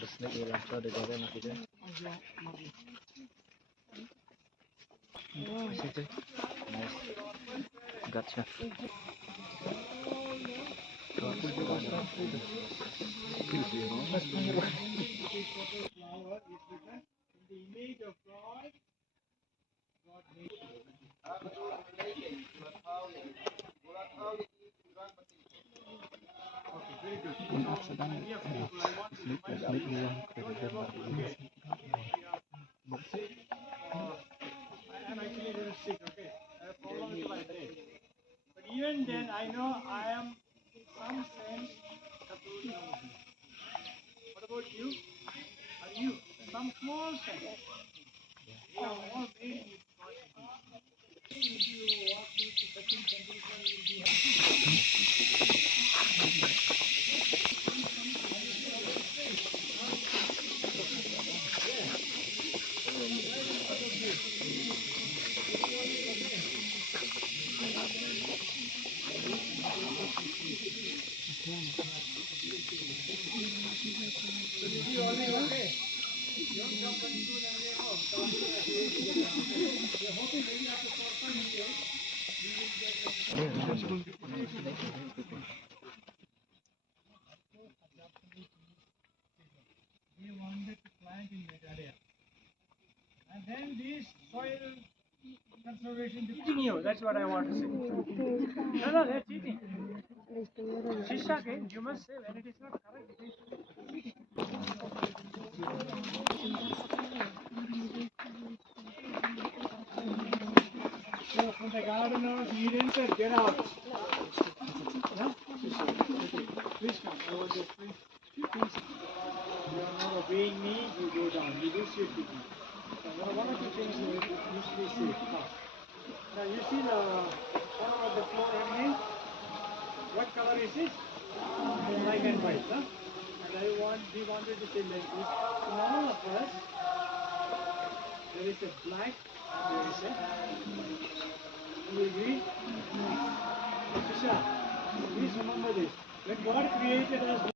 the snake will enter the door and again. Nice. Gotcha. I'm actually going to sick, okay? I have problems with my leg. But even then, I know I am in some sense absolutely normal. What about you? Are you? Some small sense. We are all made with God. If you walk into Sachin Tendulkar, you will be happy. We wanted to plant in Meghalaya. And then this soil conservation teaching you, that's what I want to say. No, they're cheating. Shishake, you must say when it is not correct. It is cheating. So from the Garden of Eden said, get out. No? Please come. I want to explain few things. You are not obeying me, you go down. You do sit with me. So there are one or two things you need to say. Now you see the color of the floor again? What color is it? Black and white, huh? And we wanted to say like this. In all of us, there is a black, there is a, do you agree? Shisha, please remember this. When God created us,